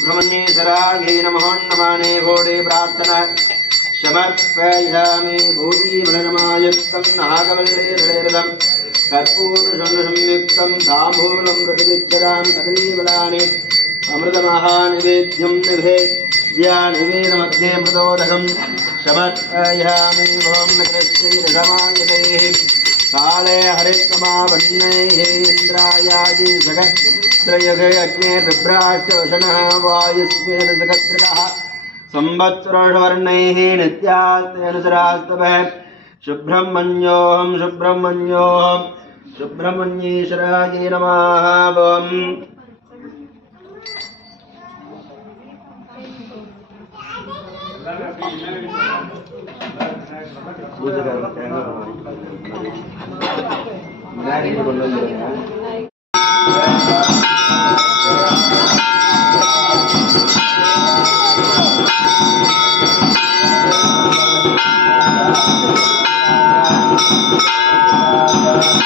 सुब्रह्मण्येश्वरायै नमो नमाने घोडे प्रार्थना समर्पयामि भूतिमलनमायुक्तं नागवल्लेरं कर्पूरसंयुक्तं ताम्बूलं प्रतिगच्छामि कदलीबलानि अमृतमहानिवेद्यं निवेद्या निवेदमध्ये मृतोदकं समर्पयामि ॐ नगरश्रीरसमायुतैः काले हरितमावन्नैः इन्द्रायाजि जगत्त्रयगे त्रयग अग्नेर्विभ्राष्टवशनः वायुस्मेरसकत्रकः संवत्सरवर्णैः नित्यास्तेनुसरास्तभः शुभ्रह्मण्योऽहं शुभ्रह्मण्योऽहं शुभ्रह्मण्येश्वराय नमः। पूजा कर கொண்டு வந்துருங்க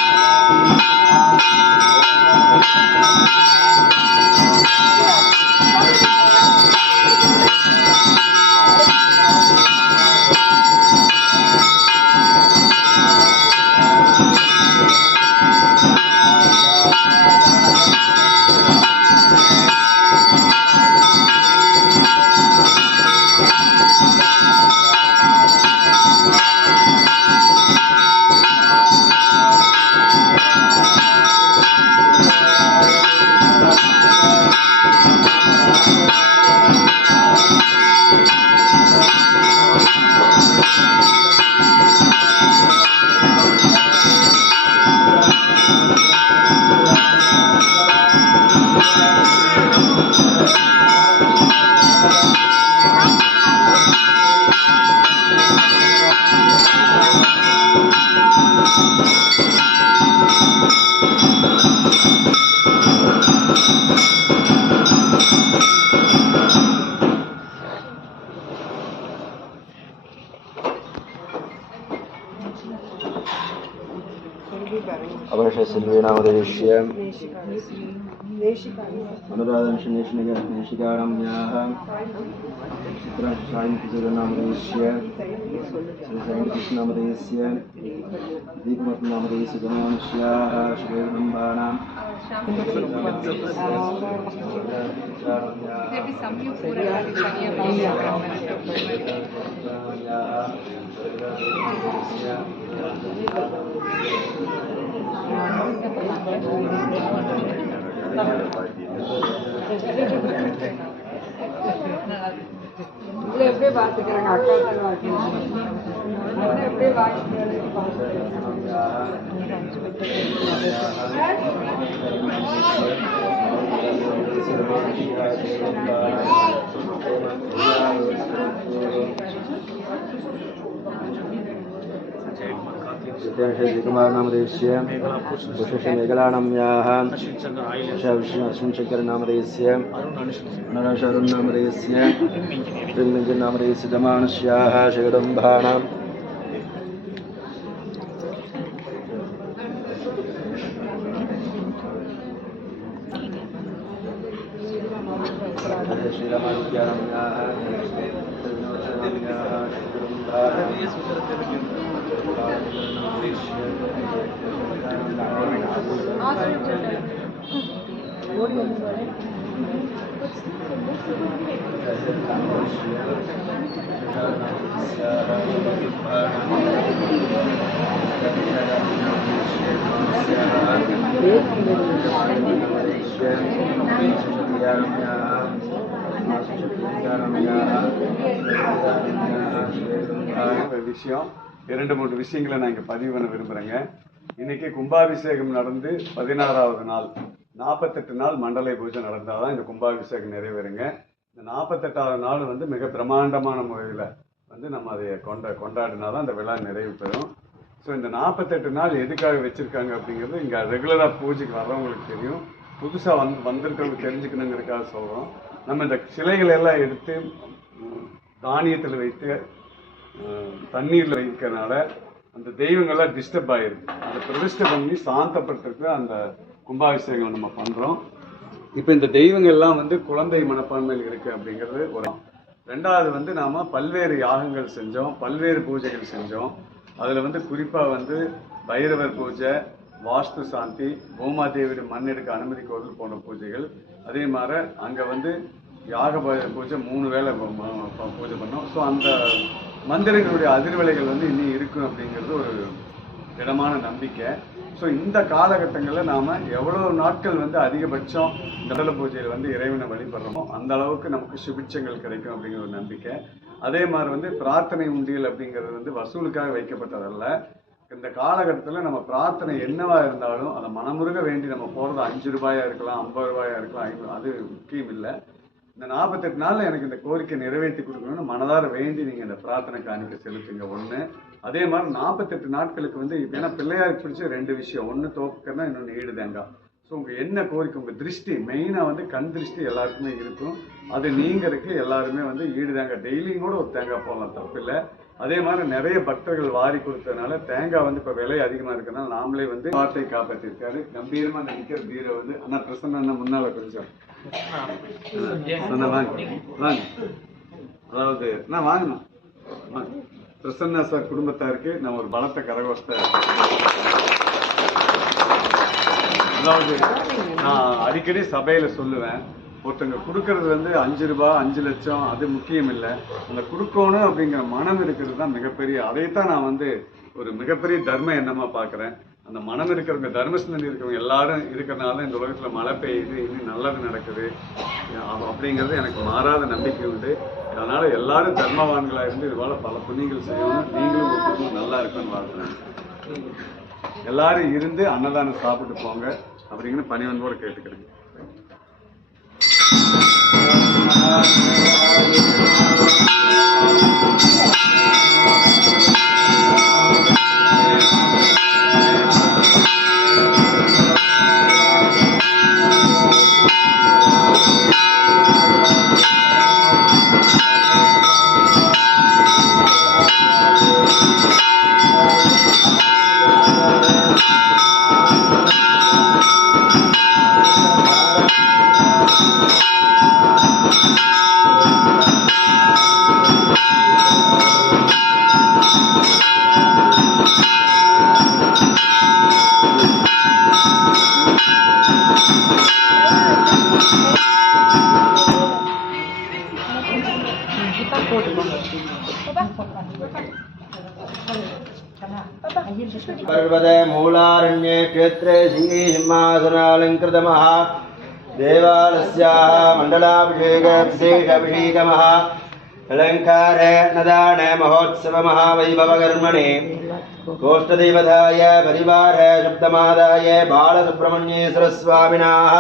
अवशशिल्वेनामदेश्य अनुराधनशनेशनिशिकाणां याः चित्राशान्तिजगन्नामदेश्य श्रीसायकृष्णामदेश्य दीपमत्नामदेश्य गणांश्याः शुभब्रह्माणां இதுல எப்படியே பார்த்துக்கிறேங்க அக்கா தான் பார்க்கணும் எப்படியே चित्रंशकुमारनामदेस्य वशिष्ठमेघलाणम्याः विष्णुशङ्करनामदेस्य अनराशरुन्नामदेस्य त्रिलिङ्गनामदेस्य जमानस्याः जगदम्बाणाम् श्रीरामानुज्ञानाम्याः श्रीरामानुज्ञानाम्याः। Bendición. இரண்டு மூன்று விஷயங்களை நான் இங்க பதிவு பண்ண விரும்புறேங்க. இன்னைக்கு கும்பாபிஷேகம் நடந்து பதினாறாவது நாள் நாற்பத்தெட்டு நாள் மண்டலை பூஜை நடந்தாதான் இந்த கும்பாபிஷேகம் நிறைவேறுங்க. இந்த நாற்பத்தெட்டாவது நாள் வந்து மிக பிரம்மாண்டமான முறையில் வந்து நம்ம அதை கொண்ட கொண்டாடினாதான் அந்த விழா நிறைவு பெறும். ஸோ இந்த நாற்பத்தெட்டு நாள் எதுக்காக வச்சுருக்காங்க அப்படிங்கிறது இங்கே ரெகுலராக பூஜைக்கு வர்றவங்களுக்கு தெரியும். புதுசாக வந்து வந்திருக்கவங்க தெரிஞ்சுக்கணுங்கிறதுக்காக சொல்கிறோம் நம்ம இந்த சிலைகளை எல்லாம் எடுத்து தானியத்தில் வைத்து தண்ணீரில் வைக்கிறனால அந்த தெய்வங்கள்லாம் டிஸ்டர்ப் ஆயிருக்கு அதை பிரதிஷ்டை பண்ணி சாந்தப்பட்டிருக்கு அந்த கும்பாபிஷேகம் நம்ம பண்ணுறோம் இப்போ இந்த தெய்வங்கள்லாம் வந்து குழந்தை மனப்பான்மையில் இருக்கு அப்படிங்கிறது ஒரு ரெண்டாவது வந்து நாம் பல்வேறு யாகங்கள் செஞ்சோம் பல்வேறு பூஜைகள் செஞ்சோம். அதில் வந்து குறிப்பாக வந்து பைரவர் பூஜை வாஸ்து சாந்தி பூமாதேவியோட மண் எடுக்க அனுமதி கோவில் போன்ற பூஜைகள். அதே மாதிரி அங்கே வந்து யாக பூஜை மூணு வேளை பூஜை பண்ணோம். ஸோ அந்த மந்திரங்களுடைய அதிர்வலைகள் வந்து இன்னும் இருக்கும் அப்படிங்கிறது ஒரு திடமான நம்பிக்கை. ஸோ இந்த காலகட்டங்களில் நாம் எவ்வளோ நாட்கள் வந்து அதிகபட்சம் கடல பூஜையில் வந்து இறைவனை வழிபடுறோமோ அந்த அளவுக்கு நமக்கு சுபிட்சங்கள் கிடைக்கும் அப்படிங்கிற ஒரு நம்பிக்கை. அதே மாதிரி வந்து பிரார்த்தனை உண்டியல் அப்படிங்கிறது வந்து வசூலுக்காக வைக்கப்பட்டதல்ல. இந்த காலகட்டத்தில் நம்ம பிரார்த்தனை என்னவா இருந்தாலும் அதை மனமுருக வேண்டி நம்ம போகிறது அஞ்சு ரூபாயா இருக்கலாம் ஐம்பது ரூபாயா இருக்கலாம் அது முக்கியம் இல்லை இந்த நாற்பத்தெட்டு நாள்ல எனக்கு இந்த கோரிக்கை நிறைவேற்றி கொடுக்கணும்னு மனதார வேண்டி நீங்க இந்த பிரார்த்தனை காணிக்க செலுத்துங்க. ஒண்ணு அதே மாதிரி நாற்பத்தெட்டு நாட்களுக்கு வந்து ஏன்னா பிள்ளையாருக்கு பிடிச்ச ரெண்டு விஷயம். ஒண்ணு தோப்புக்கன்னா இன்னொன்னு ஈடுதேங்க ஸோ உங்க என்ன கோரிக்கை உங்க திருஷ்டி மெயினா வந்து கண் திருஷ்டி எல்லாருக்குமே இருக்கும். அது நீங்கிறதுக்கு எல்லாருமே வந்து ஈடுதாங்க. டெய்லியும் கூட ஒரு தேங்காய் போடலாம். தப்பு இல்லை அதே மாதிரி நிறைய பக்தர்கள் வாரி கொடுத்ததுனால தேங்காய் வந்து இப்ப விலை அதிகமா இருக்கனால நாமளே வந்து வார்த்தை காப்பாத்திருக்காரு. கம்பீரமா அந்த நிக்கிற பீரை வந்து அண்ணா பிரசன்ன அண்ணா முன்னால கொஞ்சம். அண்ணா வாங்க. வாங்க. அதாவது நான் வாங்கணும் வாங்க. பிரசன்னா சார் குடும்பத்தாருக்கு நான் ஒரு பலத்த கரகோஷத்தை அதாவது நான் அடிக்கடி சபையில சொல்லுவேன். ஒருத்தங்க கொடுக்கறது வந்து அஞ்சு ரூபா அஞ்சு லட்சம் அது முக்கியம் இல்லை. அந்த கொடுக்கணும் அப்படிங்கிற மனம் இருக்கிறது தான் மிகப்பெரிய அதைத்தான் நான் வந்து ஒரு மிகப்பெரிய தர்ம எண்ணமா பார்க்குறேன். அந்த மனம் இருக்கிறவங்க தர்மசிந்தனி இருக்கிறவங்க எல்லாரும் இருக்கிறனால இந்த உலகத்தில் மழை பெய்யுது இன்னும் நல்லது நடக்குது. அப்படிங்கிறது எனக்கு மாறாத நம்பிக்கை உண்டு. அதனால் எல்லாரும் தர்மவான்களாக இருந்து இதுபோல் பல புண்ணியங்கள் செய்யணும் நீங்களும் உங்க குடும்பம் நல்லா இருக்குன்னு வாழ்த்துறேன். எல்லாரும் இருந்து அன்னதானம் சாப்பிட்டு போங்க அப்படிங்கன்னு பணிவன்போடு Thank you. पर्वते मूलारण्ये क्षेत्रे श्रीसिंहासनालङ्कृतमः देवालस्याः मण्डलाभिषेकविशेषाभिषेकमः अलङ्कारे नदान महोत्सवमहावैभवकर्मणि गोष्ठदेवताय परिवार शब्दमादाय बालसुब्रह्मण्येश्वरस्वामिनाः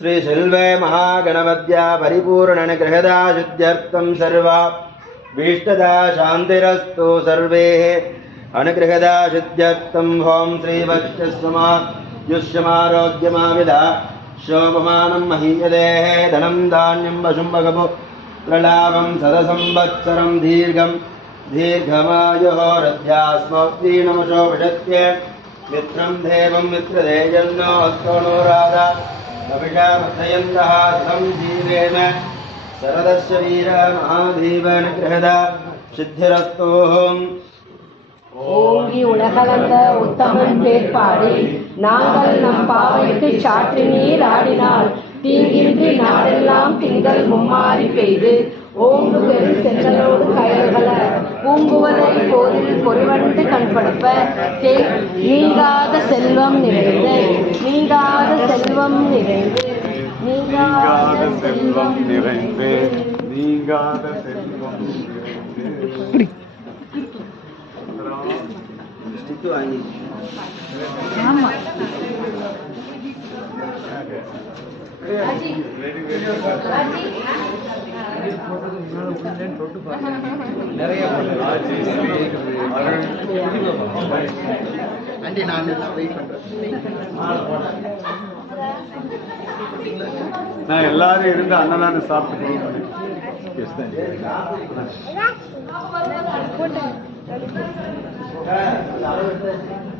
श्रीशिल्वे महागणवत्या परिपूर्णनुगृहदाशुद्ध्यर्थं सर्वा। भीष्टदा शान्तिरस्तु सर्वेः। अनुगृहदाशुद्ध्यर्थं भौं श्रीवत्यमारोग्यमाविदा शोभमानं महीयदेः। धनं धान्यं वशुम्बु प्रलाभं सदसंवत्सरं दीर्घं। दीर्घमायो मित्रं देवं मित्रदेजन्नोऽस्तो नो राधा अभिषामर्थयन्तः सदं जीवेन शरदस्य वीर महादेवनुग्रहदा सिद्धिरस्तोऽहम् ஓங்கி உலகளந்த உத்தமன் பேர்பாடி நாங்கள் நம் பாவைக்கு சாற்று நீர் ஆடினால் தீங்கின்றி நாடெல்லாம் திங்கள் மும்மாறி பெய்து ஓங்கு பெரு சென்றலோடு கயல்கள பூங்குவலை போதில் பொறிவண்டு கண்படுப்ப. நீங்காத செல்வம் நிறைந்து. நீங்காத செல்வம் நிறைந்து. நீங்காத செல்வம் நிறைந்து. நீங்காத செல்வம் நிறைந்து. ஆமா நிறைய ஆண்டி நான் வெயிட் பண்றேன் நான் எல்லாரும் இருந்து அண்ணனான சாப்பிட்டு Thank.